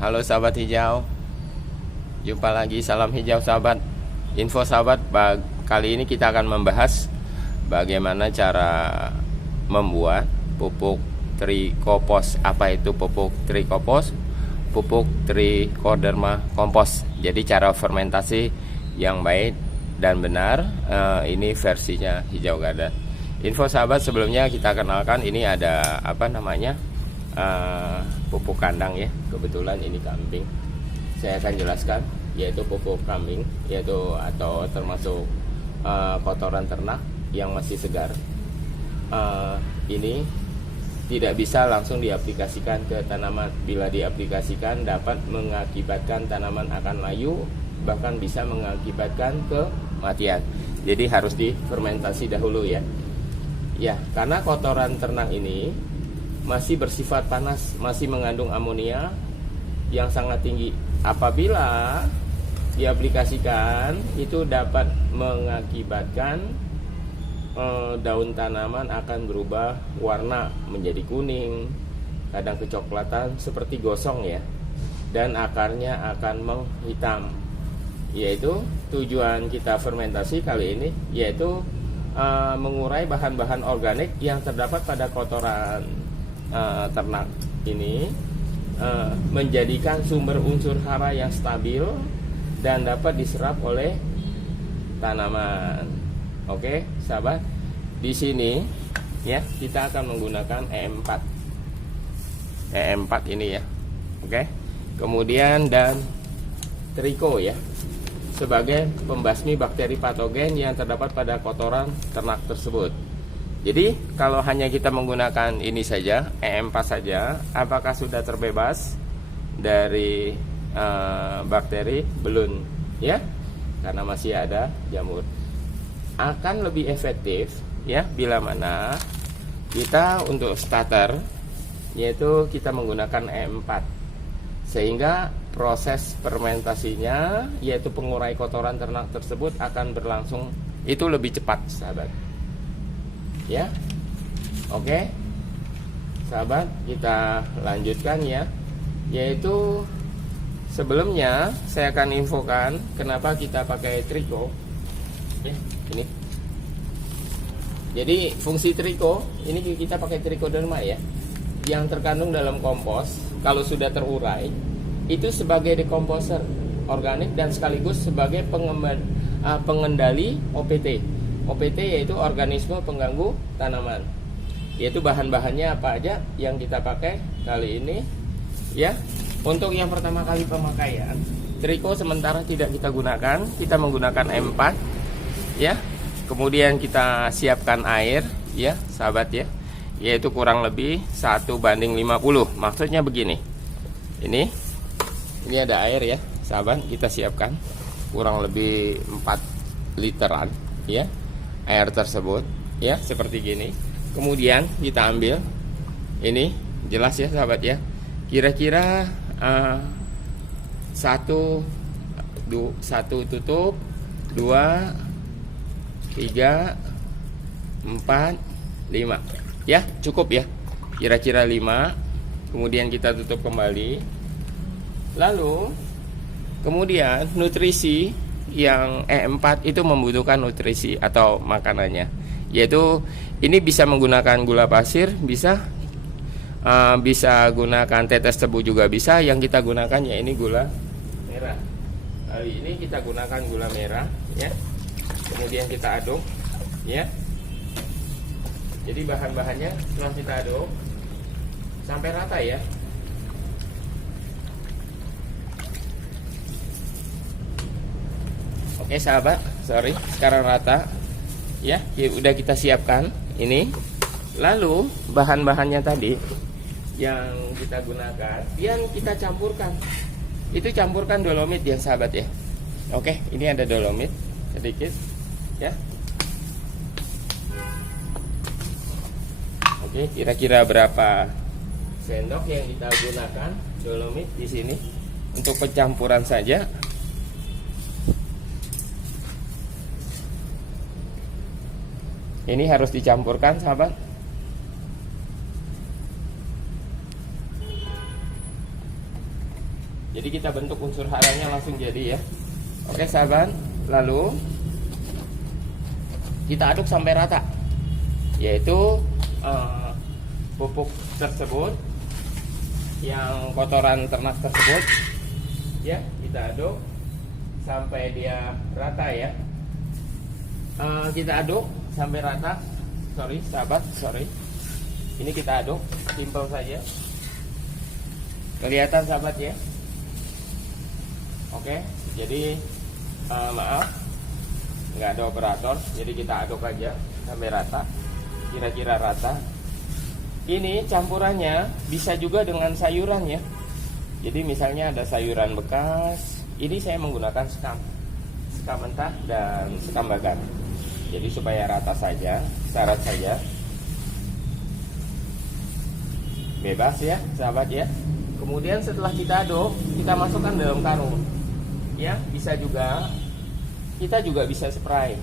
Halo sahabat hijau, jumpa lagi, salam hijau sahabat. Info sahabat, kali ini kita akan membahas bagaimana cara membuat pupuk trichopos. Apa itu pupuk trichopos? Pupuk trichoderma kompos. Jadi cara fermentasi yang baik dan benar. Ini versinya hijau gada. Info sahabat, sebelumnya kita kenalkan, ini ada apa namanya, pupuk kandang ya. Kebetulan ini kambing. Saya akan jelaskan, yaitu pupuk kambing, yaitu atau termasuk kotoran ternak yang masih segar. Ini tidak bisa langsung diaplikasikan ke tanaman. Bila diaplikasikan dapat mengakibatkan tanaman akan layu, bahkan bisa mengakibatkan kematian. Jadi harus difermentasi dahulu ya. Ya, karena kotoran ternak ini masih bersifat panas, masih mengandung amonia yang sangat tinggi. Apabila diaplikasikan, itu dapat mengakibatkan daun tanaman akan berubah warna menjadi kuning, kadang kecoklatan seperti gosong ya, dan akarnya akan menghitam. Yaitu tujuan kita fermentasi kali ini yaitu mengurai bahan-bahan organik yang terdapat pada kotoran ternak ini, menjadikan sumber unsur hara yang stabil dan dapat diserap oleh tanaman. Oke, sahabat, di sini ya kita akan menggunakan E4. E4 ini ya. Oke. Kemudian dan tricho ya, sebagai pembasmi bakteri patogen yang terdapat pada kotoran ternak tersebut. Jadi kalau hanya kita menggunakan ini saja, E4 saja, apakah sudah terbebas dari bakteri? Belum ya, karena masih ada jamur. Akan lebih efektif ya bila mana kita untuk starter, yaitu kita menggunakan E4, sehingga proses fermentasinya, yaitu pengurai kotoran ternak tersebut, akan berlangsung itu lebih cepat sahabat ya. Oke sahabat, kita lanjutkan ya, yaitu sebelumnya saya akan infokan kenapa kita pakai tricho ya, ini. Jadi fungsi tricho ini, kita pakai trichoderma ya, yang terkandung dalam kompos. Kalau sudah terurai, itu sebagai dekomposer organik dan sekaligus sebagai pengendali OPT. OPT yaitu organisme pengganggu tanaman. Yaitu bahan-bahannya apa aja yang kita pakai kali ini ya. Untuk yang pertama kali pemakaian, tricho sementara tidak kita gunakan, kita menggunakan E4 ya. Kemudian kita siapkan air ya sahabat ya, yaitu kurang lebih 1:50. Maksudnya begini, ini ada air ya sahabat, kita siapkan kurang lebih 4 literan ya air tersebut ya, seperti gini. Kemudian kita ambil ini, jelas ya sahabat ya, kira-kira satu tutup, 2, 3, 4, 5 ya, cukup ya, kira-kira 5. Kemudian kita tutup kembali. Lalu kemudian nutrisi yang E4 itu membutuhkan nutrisi atau makanannya, yaitu ini bisa menggunakan gula pasir, bisa gunakan tetes tebu juga bisa. Yang kita gunakan ya ini gula merah. Kali ini kita gunakan gula merah ya. Kemudian kita aduk ya. Jadi bahan-bahannya setelah kita aduk sampai rata ya. Oke sahabat, sekarang rata ya. Udah kita siapkan ini. Lalu bahan-bahannya tadi yang kita gunakan, yang kita campurkan, itu campurkan dolomit ya sahabat ya. Oke, ini ada dolomit sedikit ya. Oke, kira-kira berapa sendok yang kita gunakan dolomit di sini untuk pencampuran saja. Ini harus dicampurkan sahabat. Jadi kita bentuk unsur haranya langsung jadi ya. Oke sahabat, lalu kita aduk sampai rata, yaitu pupuk tersebut, yang kotoran ternak tersebut ya, kita aduk sampai dia rata ya. Kita aduk sampai rata. Sorry sahabat, sorry. Ini kita aduk, simple saja. Kelihatan sahabat ya. Oke, jadi maaf, nggak ada operator, jadi kita aduk aja sampai rata, kira-kira rata. Ini campurannya bisa juga dengan sayuran ya. Jadi misalnya ada sayuran bekas, ini saya menggunakan sekam mentah dan sekam bakar. Jadi supaya rata saja, syarat saja. Bebas ya sahabat ya. Kemudian setelah kita aduk, kita masukkan dalam karung. Ya, bisa juga, kita juga bisa spray.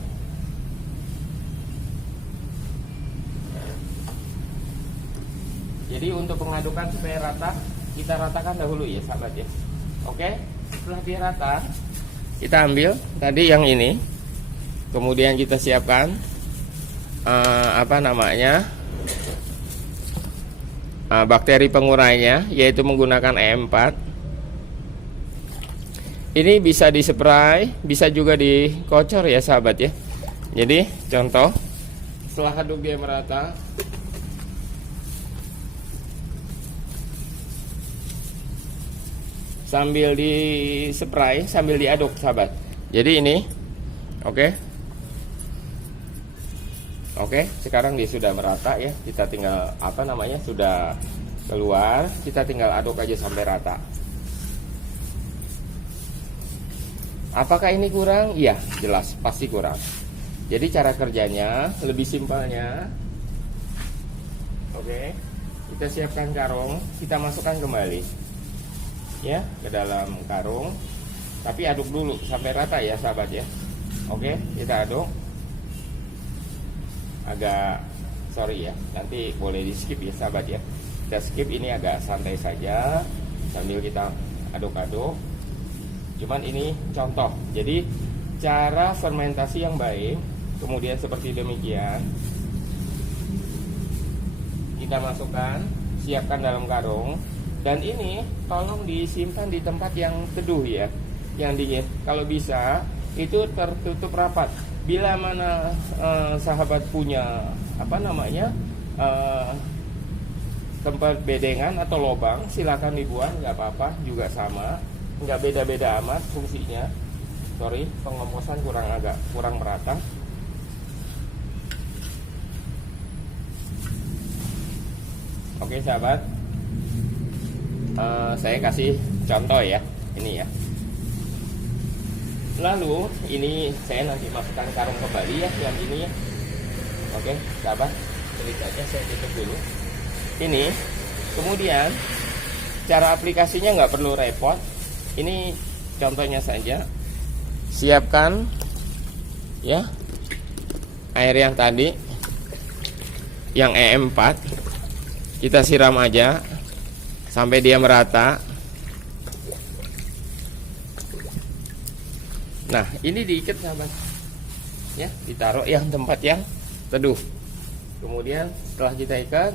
Jadi untuk pengadukan supaya rata, kita ratakan dahulu ya sahabat ya. Oke, setelah dia rata, kita ambil tadi yang ini, kemudian kita siapkan bakteri pengurainya, yaitu menggunakan E4. Ini bisa dispray, bisa juga dikocor ya sahabat ya. Jadi contoh, setelah aduk dia merata, sambil dispray, sambil diaduk sahabat. Jadi ini, oke, sekarang dia sudah merata ya. Kita tinggal sudah keluar, kita tinggal aduk aja sampai rata. Apakah ini kurang? Iya, jelas pasti kurang. Jadi cara kerjanya lebih simpelnya, oke, kita siapkan karung, kita masukkan kembali ya ke dalam karung, tapi aduk dulu sampai rata ya sahabat ya. Oke, kita aduk. Agak sorry ya, nanti boleh di skip ya sahabat ya. Kita skip, ini agak santai saja sambil kita aduk-aduk. Cuman ini contoh. Jadi cara fermentasi yang baik, kemudian seperti demikian, kita masukkan, siapkan dalam karung. Dan ini tolong disimpan di tempat yang teduh ya, yang dingin. Kalau bisa itu tertutup rapat. Bila mana sahabat punya tempat bedengan atau lubang, silakan dibuang, nggak apa-apa, juga sama, nggak beda-beda amat fungsinya. Sorry, pengomposan kurang merata. Oke sahabat, saya kasih contoh ya, ini ya. Lalu ini saya nanti masukkan karung kembali ya, yang ini ya. Oke sahabat, ceritanya saya tutup dulu. Ini kemudian cara aplikasinya nggak perlu repot. Ini contohnya saja. Siapkan ya air yang tadi, yang E4, kita siram aja sampai dia merata. Nah, ini diikat sahabat ya, ditaruh yang tempat yang teduh. Kemudian setelah kita ikat,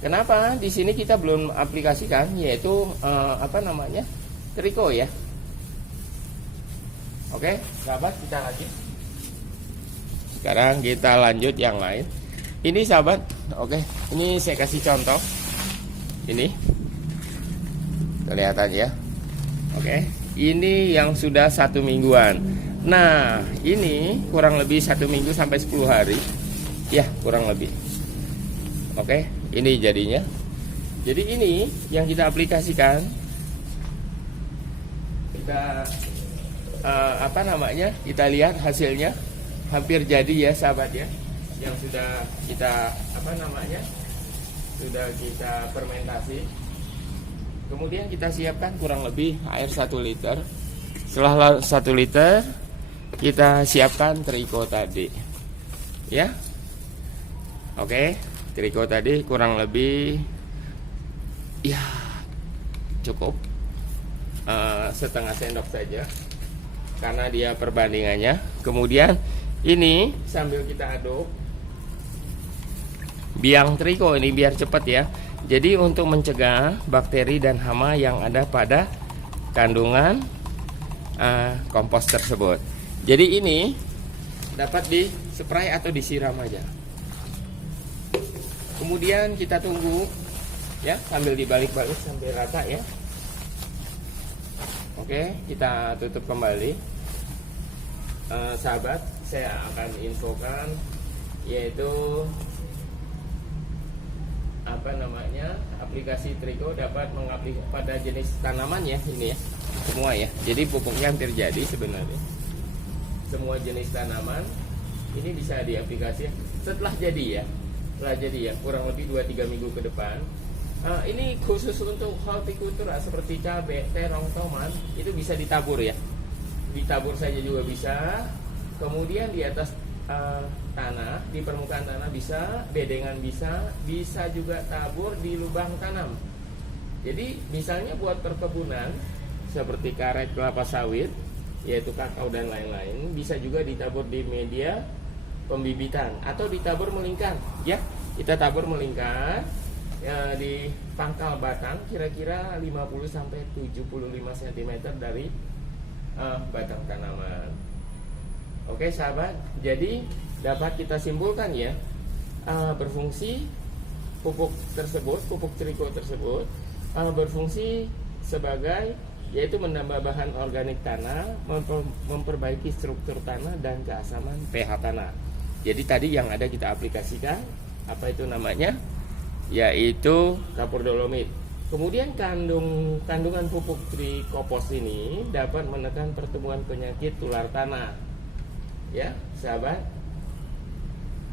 kenapa di sini kita belum aplikasikan, yaitu triko ya. Oke sahabat, kita lanjut. Sekarang kita lanjut yang lain. Ini sahabat, oke, ini saya kasih contoh. Ini kelihatan ya. Oke, ini yang sudah 1 mingguan. Nah, ini kurang lebih 1 minggu sampai 10 hari ya, kurang lebih. Oke, ini jadinya. Jadi ini yang kita aplikasikan, kita kita lihat hasilnya hampir jadi ya sahabat ya, yang sudah kita sudah kita fermentasi. Kemudian kita siapkan kurang lebih air 1 liter. Setelah 1 liter, kita siapkan triko tadi ya. Oke, triko tadi kurang lebih ya cukup setengah sendok saja karena dia perbandingannya. Kemudian ini sambil kita aduk biang triko ini biar cepat ya. Jadi untuk mencegah bakteri dan hama yang ada pada kandungan kompos tersebut. Jadi ini dapat di-spray atau disiram aja. Kemudian kita tunggu ya, sambil dibalik-balik sampai rata ya. Oke, kita tutup kembali. Sahabat, saya akan infokan yaitu aplikasi Triko dapat mengaplikasikan pada jenis tanaman ya, ini ya, semua ya. Jadi pupuknya hampir jadi sebenarnya. Semua jenis tanaman ini bisa diaplikasikan setelah jadi ya, kurang lebih 2-3 minggu ke depan. Ini khusus untuk hortikultura seperti cabai, terong, tomat, itu bisa ditabur ya. Ditabur saja juga bisa. Kemudian di atas tanah, di permukaan tanah bisa, bedengan bisa juga tabur di lubang tanam. Jadi misalnya buat perkebunan seperti karet, kelapa sawit, yaitu kakao dan lain-lain, bisa juga ditabur di media pembibitan atau ditabur melingkar ya. Kita tabur melingkar ya, di pangkal batang kira-kira 50-75 cm dari batang tanaman. Oke sahabat, jadi dapat kita simpulkan ya, berfungsi pupuk tersebut, pupuk Triko tersebut berfungsi sebagai yaitu menambah bahan organik tanah, memperbaiki struktur tanah dan keasaman pH tanah. Jadi tadi yang ada kita aplikasikan, apa itu namanya? Yaitu kapur dolomit. Kemudian kandungan pupuk Trikopos ini dapat menekan pertumbuhan penyakit tular tanah. Ya, sahabat.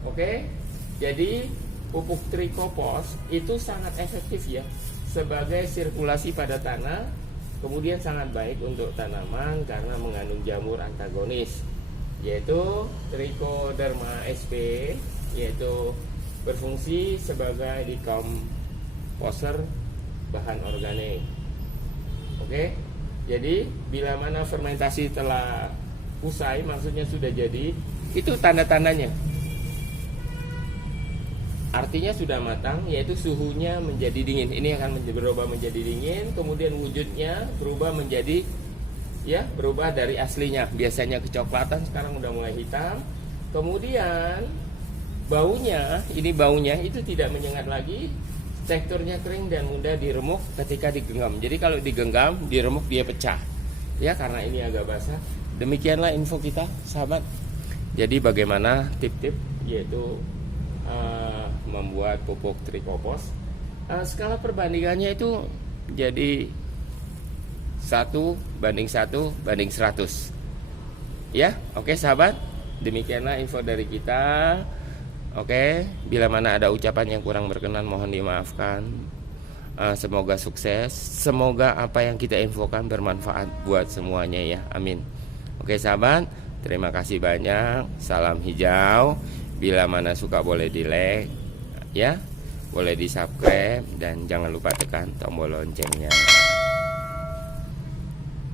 Oke. Jadi pupuk Trikopos itu sangat efektif ya sebagai sirkulasi pada tanah. Kemudian sangat baik untuk tanaman karena mengandung jamur antagonis yaitu Trichoderma sp, yaitu berfungsi sebagai dekomposer bahan organik. Oke. Jadi bila mana fermentasi telah usai, maksudnya sudah jadi, itu tanda-tandanya. Artinya sudah matang, yaitu suhunya menjadi dingin. Ini akan berubah menjadi dingin, kemudian wujudnya berubah menjadi berubah dari aslinya. Biasanya kecoklatan, sekarang udah mulai hitam. Kemudian baunya itu tidak menyengat lagi, teksturnya kering dan mudah diremuk ketika digenggam. Jadi kalau digenggam, diremuk dia pecah. Ya, karena ini agak basah. Demikianlah info kita, sahabat. Jadi bagaimana tip-tip yaitu membuat pupuk Trikopos. Skala perbandingannya itu jadi 1:1:100. Ya, oke sahabat. Demikianlah info dari kita. Oke, bila mana ada ucapan yang kurang berkenan mohon dimaafkan. Semoga sukses. Semoga apa yang kita infokan bermanfaat buat semuanya ya. Amin. Oke sahabat, terima kasih banyak. Salam hijau. Bila mana suka boleh di like ya, boleh di subscribe dan jangan lupa tekan tombol loncengnya.